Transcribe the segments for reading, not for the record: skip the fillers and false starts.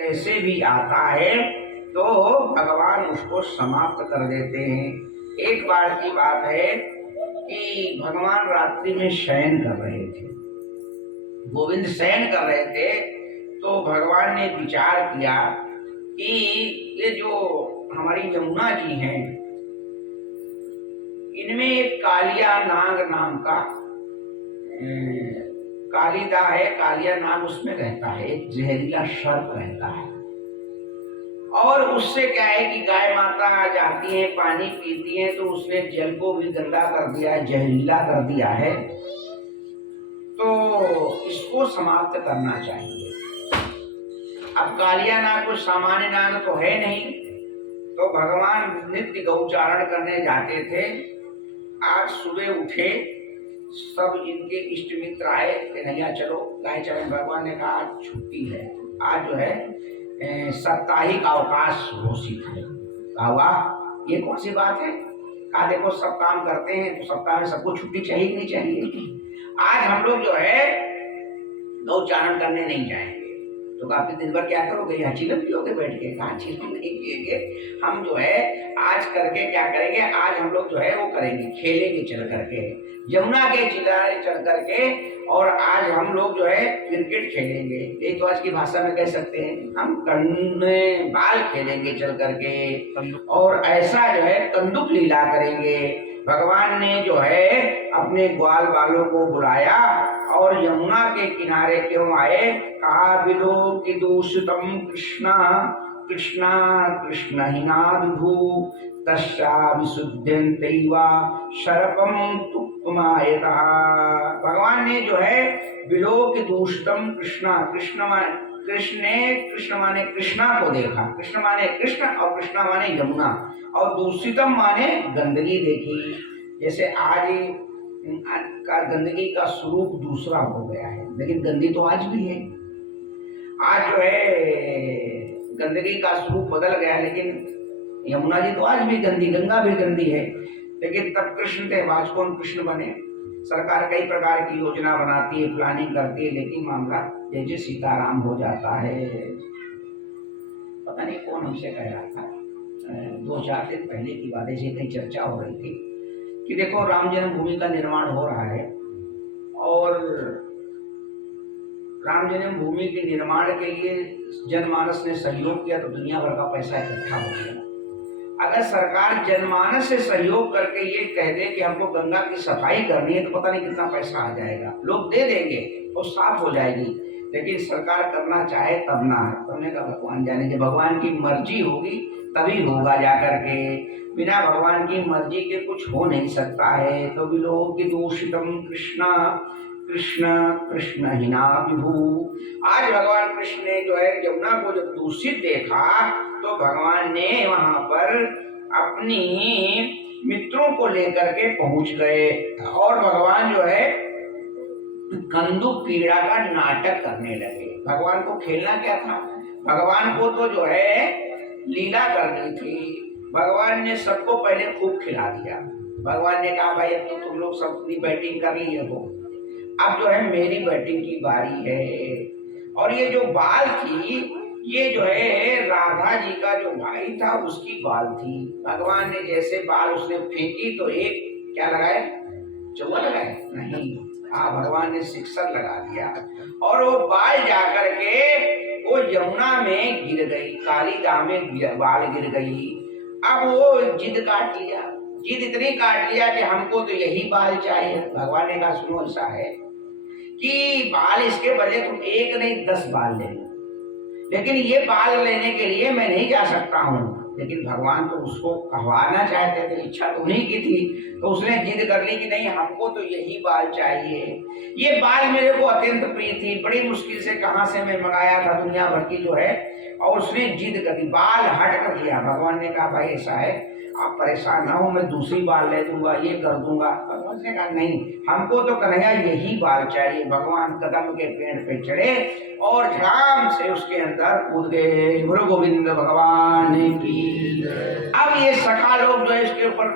ऐसे भी आता है तो भगवान उसको समाप्त कर देते हैं। एक बार की बात है कि भगवान रात्रि में शयन कर रहे थे, गोविंद शयन कर रहे थे, तो भगवान ने विचार किया कि ये जो हमारी यमुना जी हैं, इनमें एक कालिया नाग नाम का कालिदा है, कालिया नाग उसमें रहता है, एक जहरीला सर्प रहता है। और उससे क्या है कि गाय माता जाती है, पानी पीती है, तो उसने जल को भी गंदा कर दिया है, जहरीला कर दिया है। तो इसको समाप्त करना चाहिए। अब कालिया नाग कुछ सामान्य नाग तो है नहीं, तो भगवान नित्य गौचारण करने जाते थे। आज सुबह उठे, सब इनके इष्ट मित्र आए कि नैया चलो गाय चरण। भगवान ने कहा आज छुट्टी है, आज जो है साप्ताहिक अवकाश घोषित है। कहा वाह, ये कौन सी बात है? कहा देखो सब काम करते हैं तो सप्ताह में सबको छुट्टी चाहिए नहीं चाहिए। आज हम लोग जो है गौचारण करने नहीं जाएंगे। तो काफी दिन भर क्या करोगे? यहाँ चिलम पियोगे बैठ के? कहा चिलम नहीं पिएंगे, हम जो है आज करके क्या करेंगे, आज हम लोग जो है वो करेंगे, खेलेंगे चल करके यमुना के किनारे चल करके, और आज हम लोग जो है क्रिकेट खेलेंगे। ये तो आज की भाषा में कह सकते हैं, हम बाल खेलेंगे चल करके, और ऐसा जो है कंदुक लीला करेंगे। भगवान ने जो है अपने ग्वाल बालों को बुलाया और यमुना के किनारे क्यों आए? कहा विलोकि दूषितम कृष्णा कृष्णा कृष्ण हिना विभु तस्या विशुद्ध्यंतैवा शरपम तुक्मायतः। भगवान ने जो है विलोकि दूषितम कृष्णा, कृष्ण माने कृष्णा को देखा, कृष्ण माने कृष्ण और कृष्णा माने यमुना, और दूषितम माने गंदगी देखी। जैसे आज का गंदगी का स्वरूप दूसरा हो गया है, लेकिन गंदी तो आज भी है। आज जो है गंदगी का स्वरूप बदल गया, लेकिन यमुना जी तो आज भी गंदी, गंगा भी गंदी है। लेकिन तब कृष्ण थे, आज कौन कृष्ण बने? सरकार कई प्रकार की योजना बनाती है, प्लानिंग करती है, लेकिन मामला जैसे सीताराम हो जाता है। पता नहीं कौन हमसे कह रहा था, 2-4 दिन पहले की बात है, कहीं चर्चा हो रही थी कि देखो राम जन्मभूमि का निर्माण हो रहा है, और राम जन्मभूमि के निर्माण के लिए जनमानस ने सहयोग किया तो दुनिया भर का पैसा इकट्ठा हो गया। अगर सरकार जनमानस से सहयोग करके ये कह दे कि हमको गंगा की सफाई करनी है, तो पता नहीं कितना पैसा आ जाएगा, लोग दे देंगे और साफ हो जाएगी। लेकिन सरकार करना चाहे तब ना, तुमने कहा भगवान जाने, जब भगवान की मर्जी होगी तभी होगा जाकर के, बिना भगवान की मर्जी के कुछ हो नहीं सकता है। तो विलोकि दूषितम कृष्णा कृष्ण कृष्ण हिना विभु। आज भगवान कृष्ण ने जो है यमुना को जब दूषित देखा, तो भगवान ने वहां पर अपनी मित्रों को लेकर के पहुंच गए, और भगवान जो है कंदुक क्रीड़ा का नाटक करने लगे। भगवान को खेलना क्या था? भगवान को तो जो है लीला करनी थी। भगवान ने सबको पहले खूब खिला दिया। भगवान ने कहा भाई अब तो तुम लोग सब अपनी बैटिंग कर लिए हो, अब जो है मेरी बैटिंग की बारी है। और ये जो बाल थी, ये जो है राधा जी का जो भाई था उसकी बाल थी। भगवान ने जैसे बाल उसने फेंकी तो एक क्या लगाए? चौवा लगाए? नहीं, भगवान ने सिक्सर लगा दिया, और वो बाल जाकर के वो यमुना में गिर गई, कालिदा में बाल गिर गई। अब वो जिद काट लिया, जिद इतनी काट लिया कि हमको तो यही बाल चाहिए। भगवान ने कहा सुनो, ऐसा है कि बाल इसके बदले तुम 1 नहीं 10 बाल ले लो, लेकिन ये बाल लेने के लिए मैं नहीं जा सकता हूँ। लेकिन भगवान तो उसको कहवाना चाहते थे, इच्छा तो उन्हीं की थी, तो उसने जिद कर ली कि नहीं हमको तो यही बाल चाहिए। ये बाल मेरे को अत्यंत प्रिय थी, बड़ी मुश्किल से कहाँ से मैं मंगाया था दुनिया भर की जो है, और उसने जिद कर दी, बाल हट कर दिया। भगवान ने कहा भाई ऐसा है, आप परेशान ना हो, मैं दूसरी बाल ले दूंगा, ये कर दूंगा। भगवान ने कहा नहीं, हमको तो कन्हैया यही बाल चाहिए। भगवान कदम के पेड़ पे चढ़े और धड़ाम से उसके अंदर कूद गए। गुरु गोविंद भगवान की। अब ये सखा लोग जो है इसके ऊपर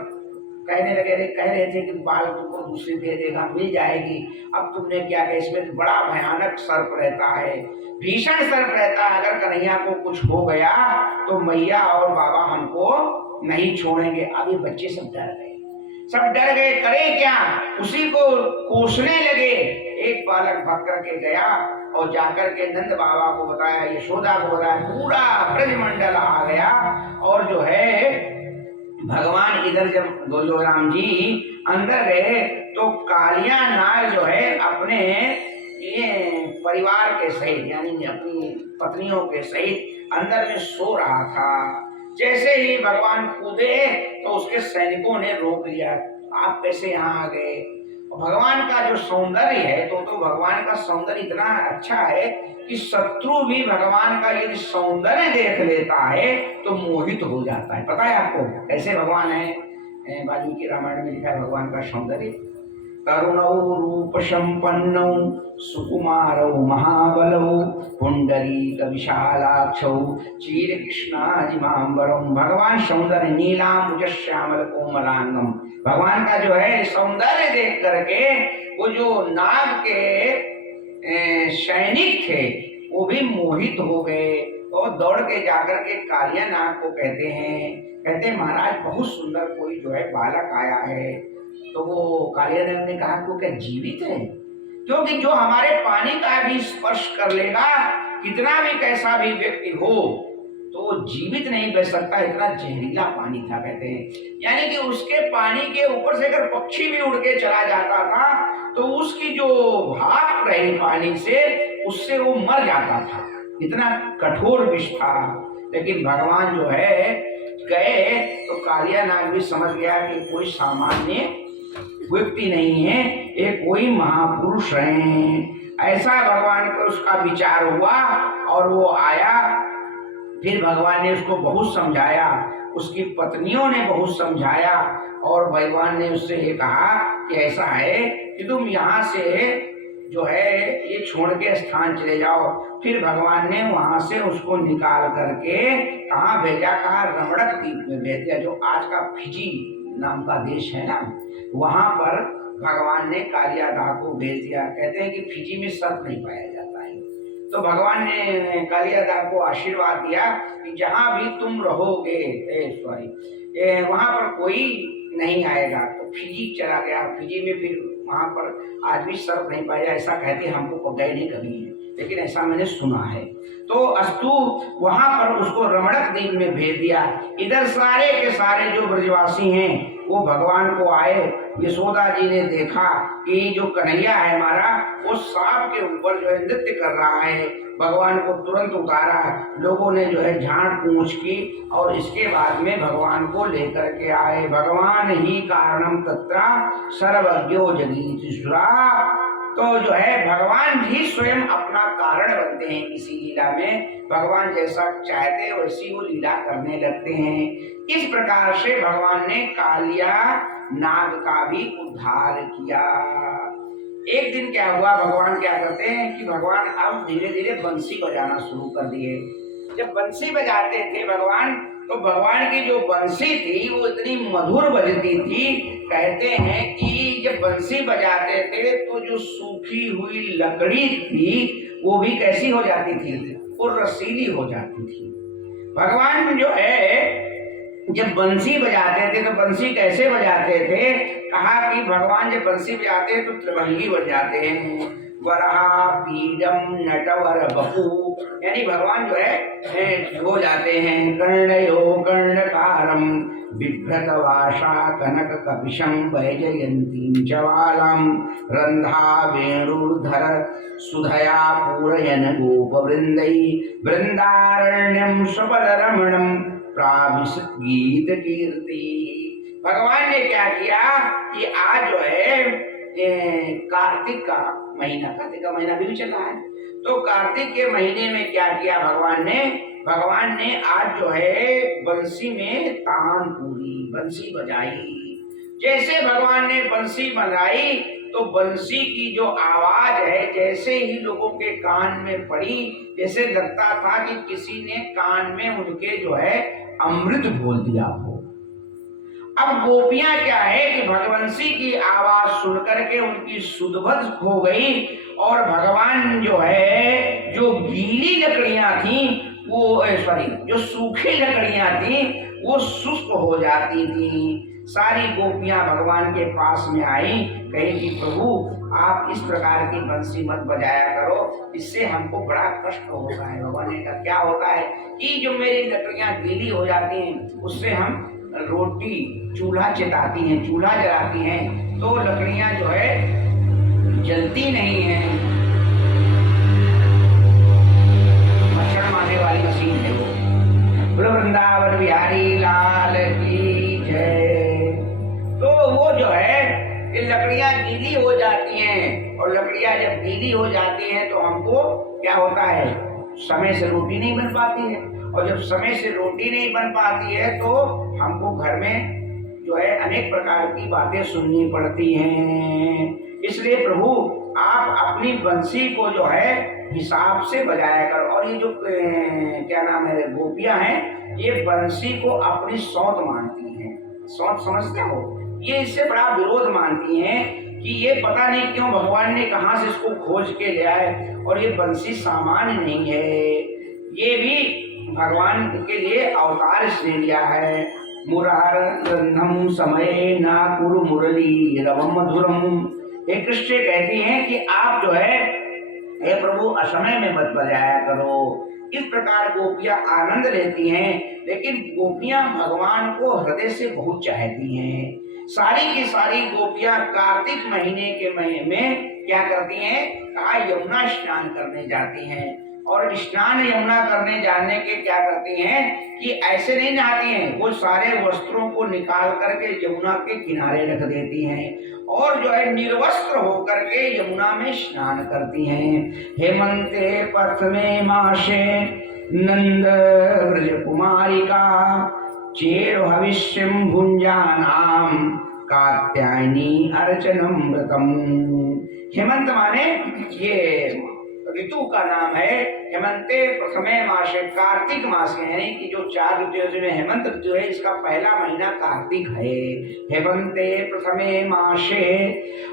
कहने लगे, अरे कह रहे थे कि बाल तुमको दूसरे दे देगा, मिल जाएगी, अब तुमने क्या किया, इसमें तो बड़ा भयानक सर्प रहता है, भीषण सर्प रहता है, अगर कन्हैया को कुछ हो गया तो मैया और बाबा हमको नहीं छोड़ेंगे। अब ये बच्चे सब डर गए, सब डर गए, करे क्या, उसी को कोसने लगे। एक बालक भाग करके गया और जाकर के नंद बाबा को बताया, यशोदा को बताया, पूरा ब्रजमंडल आ गया। और जो है भगवान इधर जब जो राम जी अंदर गए तो कालिया नाग जो है अपने ये परिवार के सहित यानी अपनी पत्नियों के सहित अंदर में सो रहा था। जैसे ही भगवान कूदे तो उसके सैनिकों ने रोक लिया, आप कैसे यहाँ आ गए। भगवान का जो सौंदर्य है तो भगवान का सौंदर्य इतना अच्छा है कि शत्रु भी भगवान का यदि सौंदर्य देख लेता है तो मोहित हो जाता है। पता है आपको कैसे भगवान है, वाल्मीकि रामायण में लिखा है भगवान का सौंदर्य, तरुणौ रूप संपन्नौ सुकुमारौ महाबलौ पुंडरीक विशालाक्षौ चीर कृष्णाजिमांबरम। भगवान सौंदर्य नीलांबुज श्यामल कोमलांगम। भगवान का जो है सौंदर्य देख करके वो जो नाग के सैनिक थे वो भी मोहित हो गए और दौड़ के जाकर के कालिया नाग को कहते हैं महाराज बहुत सुंदर कोई जो है बालक आया है। तो वो कालिया नाग ने कहा तो क्या जीवित है, क्योंकि जो हमारे पानी का भी स्पर्श कर लेगा, कितना भी कैसा भी व्यक्ति हो तो वो जीवित नहीं बच सकता, इतना जहरीला पानी था। कहते हैं यानी कि उसके पानी के ऊपर से अगर पक्षी भी उड़ के चला जाता था तो उसकी जो भाप रही पानी से उससे वो मर जाता था, इतना कठोर विष था। लेकिन भगवान जो है गए तो कालिया नाग भी समझ गया कि कोई सामान्य व्यक्ति नहीं है, ये कोई महापुरुष हैं। ऐसा भगवान को उसका विचार हुआ और वो आया। फिर भगवान ने उसको बहुत समझाया, उसकी पत्नियों ने बहुत समझाया और भगवान ने उससे ये कहा कि ऐसा है कि तुम यहाँ से जो है ये छोड़ के स्थान चले जाओ। फिर भगवान ने वहां से उसको निकाल करके कहाँ भेजा, कहा रमणक द्वीप में भेज दिया, जो आज का फिजी नाम का देश है ना, वहां पर भगवान ने कालिया नाग को भेज दिया। कहते हैं कि फिजी में सर्प नहीं पाया जाता है, तो भगवान ने कालिया नाग को आशीर्वाद दिया कि जहां भी तुम रहोगे वहां पर कोई नहीं आएगा। तो फिजी चला गया, फिजी में फिर वहां पर आज भी सर्प नहीं पाया, ऐसा कहते हैं, हमको गए नहीं कभी है लेकिन ऐसा मैंने सुना है। तो अस्तु वहां पर उसको रमणक द्वीप में भेज दिया। इधर सारे के सारे जो ब्रजवासी हैं वो भगवान को आए। यशोदा जी ने देखा कि जो कन्हैया है हमारा वो सांप के ऊपर जो है नृत्य कर रहा है, भगवान को तुरंत उतारा। लोगों ने जो है झाड़ पूछ की और इसके बाद में भगवान को लेकर के आए। भगवान ही कारणम तत्र सर्वज्ञो जगदीश्वरा। तो जो है भगवान भी स्वयं अपना कारण बनते हैं किसी लीला में, भगवान जैसा चाहते हैं वैसी वो लीला करने लगते हैं। इस प्रकार से भगवान ने कालिया नाग का भी उद्धार किया। एक दिन क्या हुआ, भगवान क्या करते हैं कि भगवान अब धीरे धीरे बंसी बजाना शुरू कर दिए। जब बंसी बजाते थे भगवान, तो भगवान की जो बंसी थी वो इतनी मधुर बजती थी। कहते हैं कि जब बंसी बजाते थे तो जो सूखी हुई लकड़ी थी वो भी कैसी हो जाती थी, वो रसीली हो जाती थी। भगवान जो है जब बंसी बजाते थे तो बंसी कैसे बजाते थे, कहा कि भगवान जब बंसी बजाते हैं तो त्रिभंगी बजाते हैं, वराह पीडम नटवर बपू, यानी भगवान जो है हो जाते हैं। कर्णयो कर्णकारम बिभ्रतवासा कनक कपिशं वैजयंतीं चवालम रंधा वेणुर्धर सुधया पूरयन गोपवृंदै वृंदारण्यम स्वपदरमणम प्राविशत गीत कीर्ति। भगवान ने क्या किया कि आज जो है कार्तिक का महीना भी चल रहा है, तो कार्तिक के महीने में क्या किया भगवान ने आज जो है बंसी में तानपुरी बंसी बजाई। जैसे भगवान ने बंसी बजाई तो बंसी की जो आवाज है जैसे ही लोगों के कान में पड़ी, जैसे लगता था कि किसी ने कान में उनके जो है अमृत बोल दिया हो। अब गोपियां क्या है कि भगवंशी की आवाज सुनकर के उनकी सुधबुध हो गई और भगवान जो है जो गीली लकड़ियां थी वो सॉरी जो सूखी लकड़ियां थी वो शुष्क हो जाती थी। सारी गोपियां भगवान के पास में आई, कही कि प्रभु आप इस प्रकार की बंसी मत बजाया करो, इससे हमको बड़ा कष्ट होता है। भगवान ने कहा क्या होता है कि जो मेरी लकड़ियां गीली हो जाती हैं उससे हम रोटी चूल्हा चिताती हैं, चूल्हा जलाती हैं तो लकड़ियां जो है जलती नहीं है। मच्छर मारने वाली मशीन है वो। वृंदावन बिहारी लाल की जय। तो वो जो है ये लकड़ियां गीली हो जाती हैं और लकड़ियां जब गीली हो जाती हैं तो हमको क्या होता है, समय से रोटी नहीं बन पाती है और जब समय से रोटी नहीं बन पाती है तो हमको घर में जो है अनेक प्रकार की बातें सुननी पड़ती हैं। इसलिए प्रभु आप अपनी बंसी को जो है हिसाब से बजाया कर। और ये जो क्या नाम है गोपियां हैं ये बंसी को अपनी सौत मानती हैं। सौत समझते हो, ये इससे बड़ा विरोध मानती हैं कि ये पता नहीं क्यों भगवान ने कहां से इसको खोज के ले आए और ये बंसी सामान्य नहीं है, ये भी भगवान के लिए अवतार इसने लिया है। मुरारंधम समय ना कुरु मुरली रवम मधुरम। हे कृष्ण कहती हैं कि आप जो है हे प्रभु असमय में मत बजाया करो। इस प्रकार गोपियां आनंद लेती हैं, लेकिन गोपियां भगवान को हृदय से बहुत चाहती हैं। सारी की सारी गोपियां कार्तिक महीने के महीने में क्या करती हैं, कहा यमुना स्नान करने जाती हैं और स्नान यमुना करने जाने के क्या करती हैं कि ऐसे नहीं नहाती हैं, वो सारे वस्त्रों को निकाल करके यमुना के किनारे रख देती हैं और जो है निर्वस्त्र होकर के यमुना में स्नान करती हैं। हेमंते प्रथमे मासे नंद व्रज कुमारिका चेर भविष्यं भुंजानाम कात्यायनी अर्चनम व्रतम। हेमंत माने ये ऋतु का नाम है। हेमंते प्रथमे मासे, कार्तिक मास यानी कि जो 4 ऋतु में हेमंत ऋतु है इसका पहला महीना कार्तिक है। हेमंते प्रथमे मासे।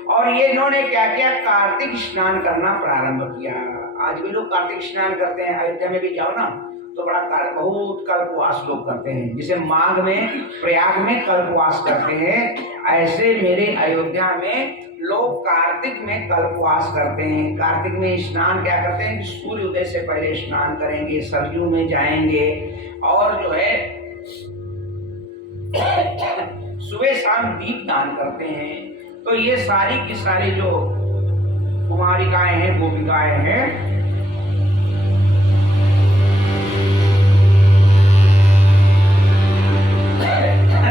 और ये इन्होंने क्या किया, कार्तिक स्नान करना प्रारंभ किया। आज भी लोग कार्तिक स्नान करते हैं, अयोध्या में भी जाओ ना तो बड़ा बहुत कल्पवास लोग करते हैं, जिसे माघ में प्रयाग में कल्पवास करते हैं, ऐसे मेरे अयोध्या में लोग कार्तिक में कल्पवास करते हैं। कार्तिक में स्नान क्या करते हैं कि सूर्य उदय से पहले स्नान करेंगे, सरयू में जाएंगे और जो है सुबह शाम दीप दान करते हैं। तो ये सारी की सारी जो कुमारिकाएं हैं, गोपिकाएं हैं,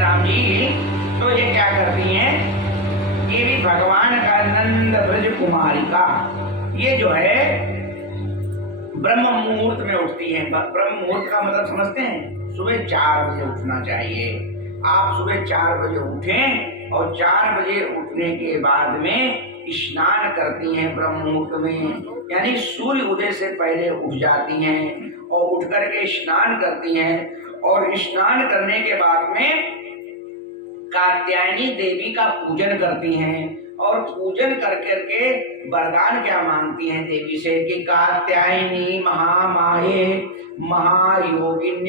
राम जी, तो ये क्या करती हैं, ये भी भगवान का नंद ब्रज कुमारिका ये जो है ब्रह्म मुहूर्त में उठती हैं। ब्रह्म मुहूर्त का मतलब समझते हैं, सुबह 4 बजे उठना चाहिए। आप सुबह 4 बजे उठें और 4 बजे उठने के बाद में स्नान करती हैं ब्रह्म मुहूर्त में, यानी सूर्य उदय से पहले उठ जाती हैं और उठ करके स्नान करती हैं और स्नान करने के बाद में कात्यायनी देवी का पूजन करती हैं और पूजन कर करके वरदान क्या मांगती हैं देवी से कि कात्यायनी महामाये महायोगिन्यधीश्वरी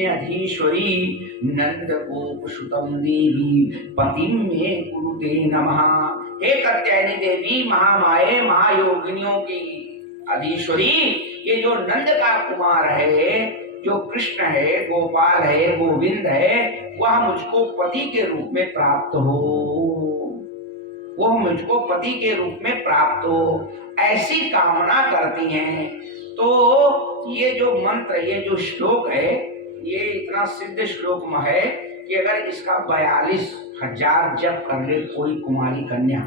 नंद गोप सुतम देवी पतिम में कुरुते नमः। हे कात्यायनी देवी, महामाये महायोगिनियों की अधीश्वरी, ये जो नंद का कुमार है, जो कृष्ण है, गोपाल है, गोविंद है, वह मुझको पति के रूप में प्राप्त हो, वह मुझको पति के रूप में प्राप्त हो, ऐसी कामना करती हैं। तो ये जो मंत्र, ये जो श्लोक है, ये इतना सिद्ध श्लोक है कि अगर इसका 42,000 जप कर ले कोई कुमारी कन्या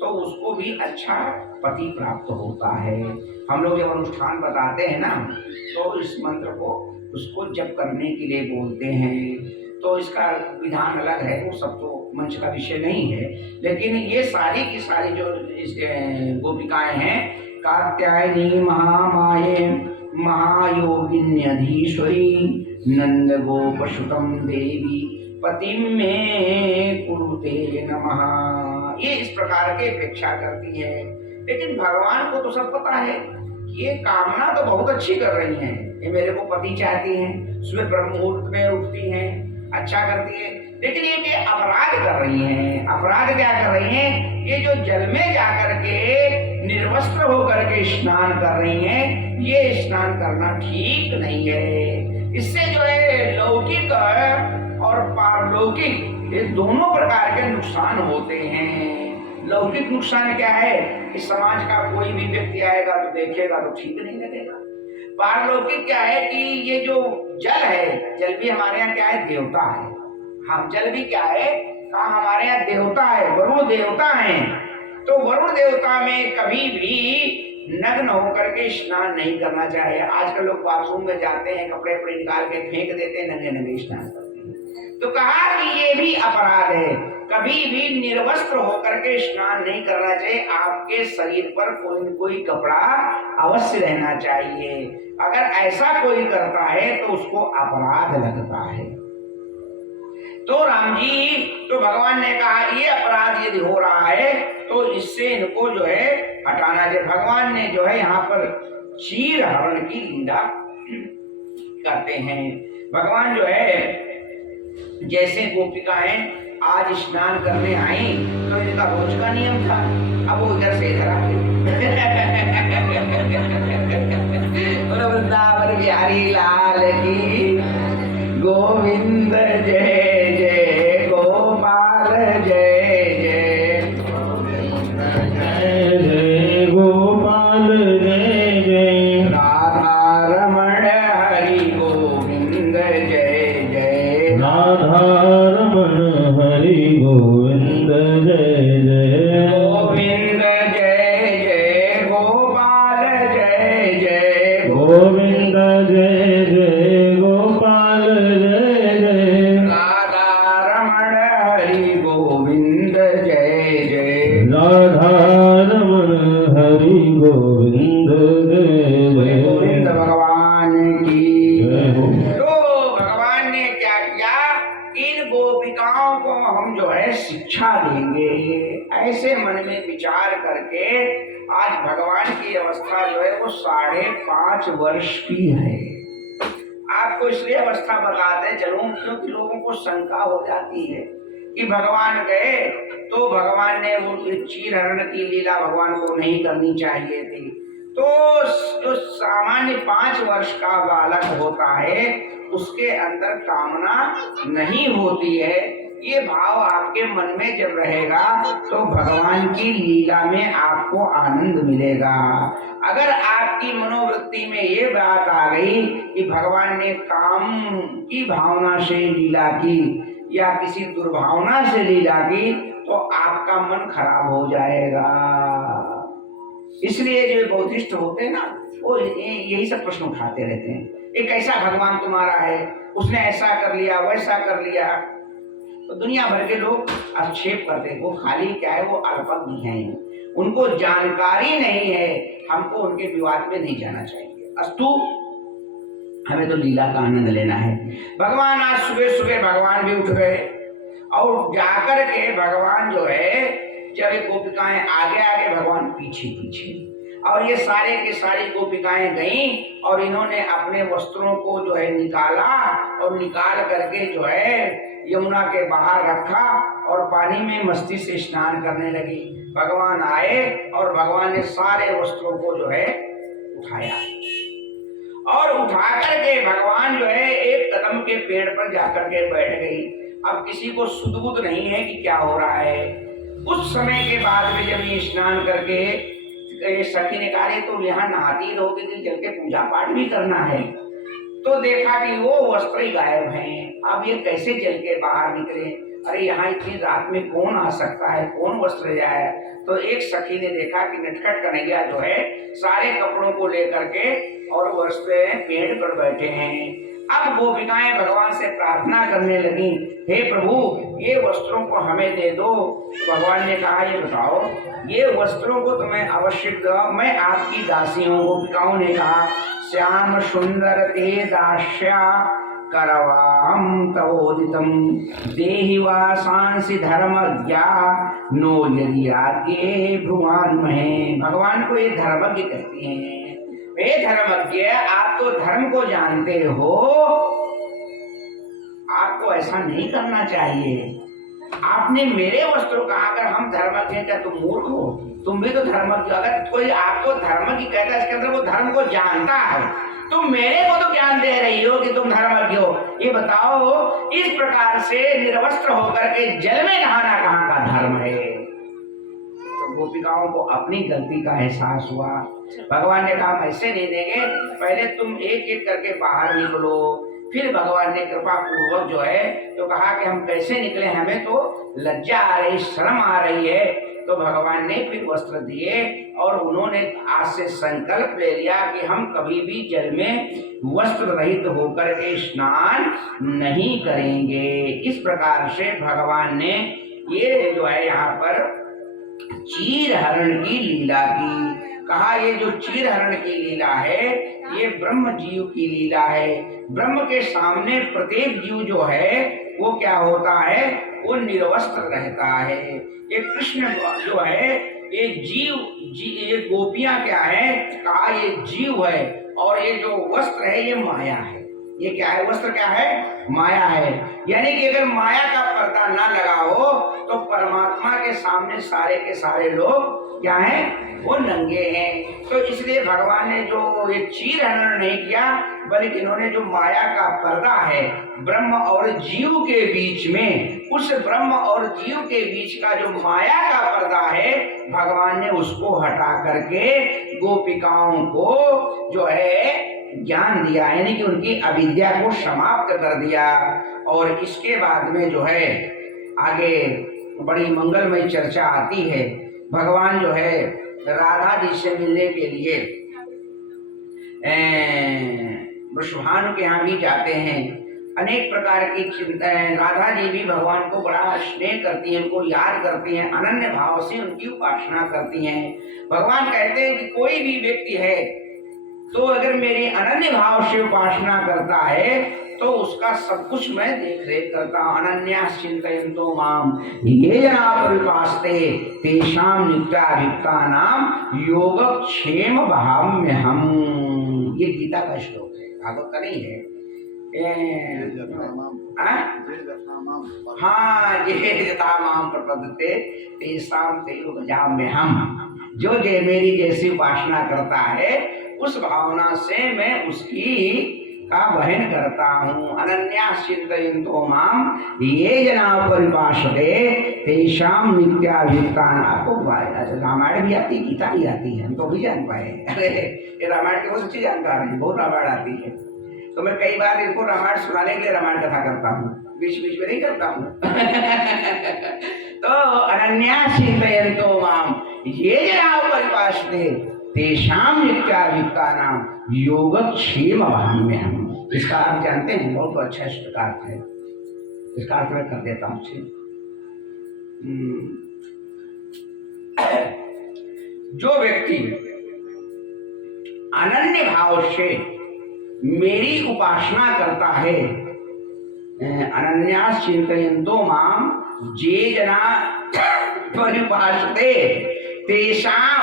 तो उसको भी अच्छा पति प्राप्त होता है। हम लोग जब अनुष्ठान बताते हैं ना तो इस मंत्र को उसको जप करने के लिए बोलते हैं, तो इसका विधान अलग है, वो सब तो मंच का विषय नहीं है। लेकिन ये सारी की सारी जो गोपिकाएं हैं, कात्यायनी महामाये महायोगिन्यधीश्वरी नंद गोप सुतम देवी पतिम में कुरुते नमः। ये इस प्रकार के अपेक्षा करती है। लेकिन भगवान को तो सब पता है, ये कामना तो बहुत अच्छी कर रही हैं, ये मेरे को पति चाहती हैं, सुबह ब्रह्म मुहूर्त में उठती हैं, अच्छा करती है, लेकिन ये अपराध कर रही हैं। अपराध क्या कर रही हैं? ये जो जल में जाकर के निर्वस्त्र होकर के स्नान कर रही हैं, ये स्नान करना ठीक नहीं है। इससे जो है लौकिक और पारलौकिक ये दोनों प्रकार के नुकसान होते हैं। लौकिक नुकसान क्या है कि समाज का कोई भी व्यक्ति आएगा तो देखेगा तो ठीक नहीं लगेगा। पारलौकिक क्या है कि ये जो जल है, जल भी हमारे यहाँ क्या है? देवता है। हम जल भी क्या है? हमारे यहाँ देवता है, वरुण देवता है। तो वरुण देवता में कभी भी नग्न होकर के स्नान नहीं करना चाहिए। आजकल लोग बाथरूम में जाते हैं, कपड़े अपने निकाल के फेंक देते हैं, नंगे नंगे स्नान करते हैं। तो कहा कि ये भी अपराध है, कभी भी निर्वस्त्र होकर के स्नान नहीं करना चाहिए। आपके शरीर पर कोई न कोई कपड़ा अवश्य रहना चाहिए। अगर ऐसा कोई करता है तो उसको अपराध लगता है। तो राम जी, तो भगवान ने कहा ये अपराध यदि हो रहा है तो इससे इनको जो है हटाना चाहिए। भगवान ने जो है यहाँ पर चीर हरण की लीला करते हैं। भगवान जो है जैसे गोपिकाएं आज स्नान करने आई तो इनका रोज का नियम था, अब वो इधर से इधर आ गए। वृंदावन बिहारी लाल की गोविंद जय जय, गोपाल जय जय, जय जय गोपाल जय जय, राधा रमण हरि गोविंद जय जय, राधा रमण हरि गोविंद जय जय, गोविंद जय जय, गोपाल जय जय, गोविंद जय जय, गोपाल जय जय, राधा रमण हरि गोविंद जय जय, राधा रमण हरि गोविंद जय जय, गोविंद भगवान की जय हो। तो भगवान ने क्या किया? इन गोपिकाओं को हम जो है शिक्षा देंगे, ऐसे मन में विचार करके आज भगवान की अवस्था जो है वो 5.5 वर्ष की है। आपको इसलिए अवस्था बताते चलूं क्योंकि लोगों को शंका हो जाती है कि भगवान गए तो भगवान ने वो चीर हरण की लीला भगवान को नहीं करनी चाहिए थी। तो जो सामान्य 5 वर्ष का बालक होता है उसके अंदर कामना नहीं होती है। ये भाव आपके मन में जब रहेगा तो भगवान की लीला में आपको आनंद मिलेगा। अगर आपकी मनोवृत्ति में ये बात आ गई कि भगवान ने काम की भावना से लीला की या किसी दुर्भावना से लीला की तो आपका मन खराब हो जाएगा। इसलिए जो बौद्धिस्ट होते हैं ना वो यही सब प्रश्न उठाते रहते हैं, एक ऐसा भगवान तुम्हारा है, उसने ऐसा कर लिया वैसा कर लिया। तो दुनिया भर के लोग आक्षेप करते हैं, वो खाली क्या है, वो अल्पज्ञ हैं, उनको जानकारी नहीं है। हमको उनके विवाद में नहीं जाना चाहिए। अस्तु, हमें तो लीला का आनंद लेना है। भगवान आज सुबह सुबह भगवान भी उठ गए और जाकर के भगवान जो है जब ये गोपिकाएं आगे आगे भगवान पीछे पीछे, और ये सारे के सारी गोपिकाएं गईं और इन्होंने अपने वस्त्रों को जो है निकाला और निकाल करके जो है यमुना के बाहर रखा और पानी में मस्ती से स्नान करने लगी। भगवान आए और भगवान ने सारे वस्त्रों को जो है उठाया और उठा करके भगवान जो है एक कदम के पेड़ पर जाकर के बैठ गई। अब किसी को सुध बुध नहीं है कि क्या हो रहा है। उस समय के बाद में जब ये स्नान करके ये सखी ने कहा तो यहाँ नहाती रहोगे कि जल के पूजा पाठ भी करना है। तो देखा कि वो वस्त्र ही गायब हैं। अब ये कैसे जल के बाहर निकले? अरे यहाँ इतनी रात में कौन आ सकता है, कौन वस्त्र जाए? तो एक सखी ने देखा कि नटखट कन्हैया जो है सारे कपड़ों को लेकर के और वस्त्र पेड़ पर बैठे हैं। अब गोपिकाएं भगवान से प्रार्थना करने लगी, हे प्रभु ये वस्त्रों को हमें दे दो। भगवान ने कहा ये बताओ ये वस्त्रों को तुम्हें अवश्य दो, मैं आपकी दासी हूँ। गोपिकाओं ने कहा श्याम सुंदर ते दास्या करवाम तवोदितम देहि वासांसि धर्मज्ञा नो यदि आज्ञे भ्रुवान महे। भगवान को ये धर्मज्ञ कहते हैं। हे धर्मज्ञ, आप तो धर्म को जानते हो, आपको ऐसा नहीं करना चाहिए। आपने मेरे वस्त्र का, अगर हम धर्मज्ञ क्या तुम मूर्ख हो? तुम भी तो धर्मज्ञ। अगर कोई आपको धर्मज्ञ कहता है, इसके अंदर वो धर्म को जानता है। तुम मेरे को तो ज्ञान दे रही हो कि तुम धर्मज्ञ हो। ये बताओ, इस प्रकार से निर्वस्त्र होकर के जल में नहाना कहाँ का धर्म है? तो गोपिकाओं को अपनी गलती का एहसास हुआ। भगवान ने कहा ऐसे नहीं देंगे, पहले तुम एक एक करके बाहर निकलो। फिर भगवान ने कृपा पूर्वक जो है तो कहा कि हम कैसे निकले, हमें तो लज्जा आ रही, शर्म आ रही है। तो भगवान ने फिर वस्त्र दिए और उन्होंने आज से संकल्प ले लिया कि हम कभी भी जल में वस्त्र रहित होकर के स्नान नहीं करेंगे। इस प्रकार से भगवान ने ये जो है यहाँ पर चीर हरण की लीला की। कहा ये जो चीर हरण की लीला है ये ब्रह्म जीव की लीला है। ब्रह्म के सामने प्रत्येक जीव जो है वो क्या होता है, वो निर्वस्त्र रहता है। ये कृष्ण जो है ये ये गोपियां क्या है, कहा ये जीव है, और ये जो वस्त्र है ये माया है। ये क्या है, वस्त्र क्या है, माया है। यानी कि अगर माया का पर्दा ना लगा हो तो परमात्मा के सामने सारे के सारे लोग क्या हैं, वो नंगे हैं। तो इसलिए भगवान ने जो ये चीर हरण नहीं किया, बल्कि इन्होंने जो माया का पर्दा है ब्रह्म और जीव के बीच में, उस ब्रह्म और जीव के बीच का जो माया का पर्दा है, भगवान ने उसको हटा करके गोपिकाओं को जो है ज्ञान दिया, यानी कि उनकी अविद्या को समाप्त कर दिया। और इसके बाद में जो है आगे बड़ी मंगलमय चर्चा आती है। भगवान जो है राधा जी से मिलने के लिए वृषभानु के यहाँ भी जाते हैं। अनेक प्रकार की चिंताएं, राधा जी भी भगवान को बड़ा स्नेह करती हैं, उनको याद करती हैं, अनन्य भाव से उनकी उपासना करती हैं। भगवान कहते हैं कि कोई भी व्यक्ति है तो अगर मेरी अनन्य भाव से उपासना करता है तो उसका सब कुछ मैं देख रेख करता हूँ। अनन्या चिंतयन्तो माम ये जना परिपास्ते तेषां नित्याभियुक्तानां योगक्षेम भाम्यहम्। ये गीता का श्लोक है, भागवत का नहीं है। हाँ, ये जथा माम प्रपद्यते तेषां तेव भजाम्यहम्। जो मेरी जैसी उपासना करता है उस भावना से मैं उसकी का वहन करता हूँ। अनन्या चिंतयन्तो माम ये जना परिपासते तेषां नित्याभियुक्तानां। आपको रामायण भी आती, गीता भी आती है, हम तो भी जान पाए। अरे ये रामायण की बहुत अच्छी जानकारी है, बहुत रामायण आती है। तो मैं कई बार इनको रामायण सुनाने के लिए रामायण कथा करता हूँ, बीच बीच में नहीं करता हूँ। तो अनन्या चिंतयन्तो माम ये जना परिपासते तेषां नित्याभियुक्तानां योगक्षेम भाम्यहम्। इसका अर्थ जानते हैं, बहुत अच्छा इसका अर्थ है। इसका अर्थ मैं कर देता हूँ। जो व्यक्ति अनन्य भाव से मेरी उपासना करता है, अनन्या चिंतयन्तो माम ये जना परिपासते तेषां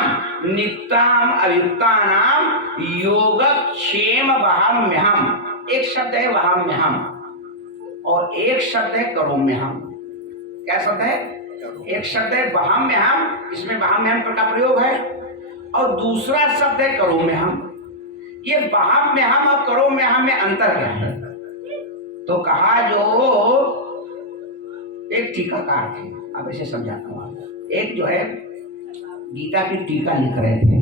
नित्याम अभियुक्तानां योगक्षेम वहाम्यहम्। एक शब्द है वहाम्यहम् और एक शब्द है करोम्यहम्। क्या शब्द है? एक शब्द है वहाम्यहम्, इसमें वहाम्यहम् का प्रयोग है, और दूसरा शब्द है करोम्यहम्। ये वहाम्यहम् और करोम्यहम् में अंतर क्या है? तो कहा जो एक टीकाकार थे, अब ऐसे समझाता हूँ आपको। एक जो है गीता की टीका लिख रहे थे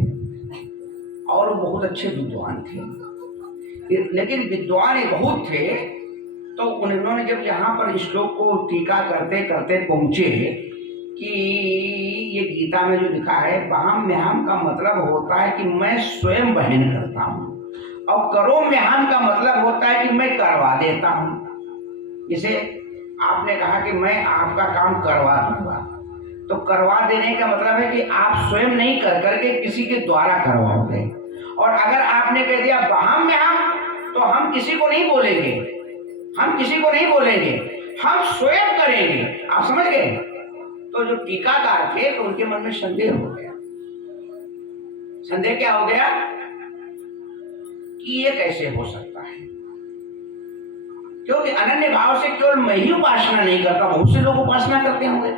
और बहुत अच्छे विद्वान थे, लेकिन विद्वान ये बहुत थे। तो उन्होंने जब यहाँ पर श्लोक को टीका करते करते पहुँचे कि ये गीता में जो लिखा है वहाम्यहम् का मतलब होता है कि मैं स्वयं वहन करता हूँ, और करोम्यहम् का मतलब होता है कि मैं करवा देता हूँ। जैसे आपने कहा कि मैं आपका काम करवा दूंगा, तो करवा देने का मतलब है कि आप स्वयं नहीं कर करके किसी के द्वारा करवाओगे। और अगर आपने कह दिया वहाम्यहम् तो हम किसी को नहीं बोलेंगे, हम किसी को नहीं बोलेंगे, हम स्वयं करेंगे। आप समझ गए? तो जो टीकाकार थे तो उनके मन में संदेह हो गया। संदेह क्या हो गया कि ये कैसे हो सकता है, क्योंकि अनन्य भाव से केवल मैं ही उपासना नहीं करता, बहुत से लोग उपासना करते होंगे।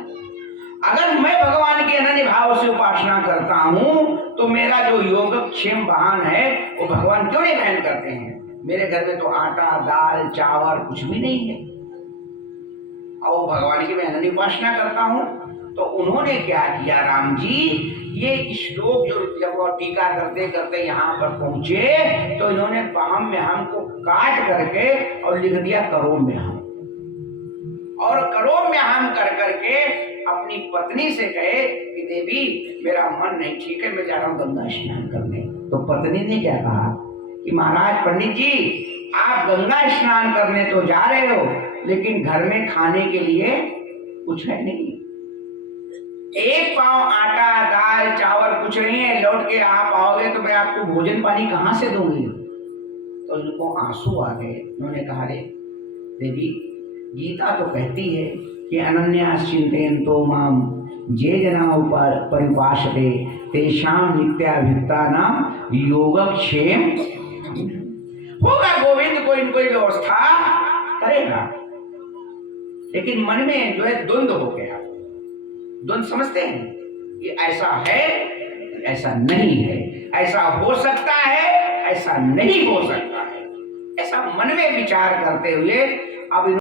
अगर मैं भगवान की अनन्य भाव से उपासना करता हूं तो मेरा जो योगक्षेम वाहन है वो भगवान क्यों नहीं ग्रहण करते हैं? मेरे घर में तो आटा दाल चावल कुछ भी नहीं है और भगवान की मैं अनन्य उपासना करता हूं। तो उन्होंने क्या किया राम जी, ये श्लोक जो जब वो टीका करते करते यहाँ पर पहुंचे तो इन्होंने बहम में हम को काट करके और लिख दिया करोम में हम, और करोम में हम कर करके अपनी पत्नी से कहे कि देवी मेरा मन नहीं ठीक है, मैं जा रहा हूँ गंगा स्नान करने। तो पत्नी ने क्या कहा कि महाराज पंडित जी आप गंगा स्नान करने तो जा रहे हो लेकिन घर में खाने के लिए कुछ है नहीं, एक पाव आटा दाल चावल कुछ नहीं है, लौट के आप आओगे तो मैं आपको भोजन पानी कहाँ से दूंगी? तो उनको आंसू आ गए। उन्होंने कहा रे देवी गीता तो कहती है कि अनन्या चिंतयन्तो माम जे जना परिभाषते तेषां नित्याभियुक्तानां योगक्षेम होगा। गोविंद को इनको व्यवस्था करेगा, लेकिन मन में जो है द्वंद्व हो गया। द्वंद्व समझते हैं कि ऐसा है ऐसा नहीं है, ऐसा हो सकता है ऐसा नहीं हो सकता है, ऐसा मन में विचार करते हुए अब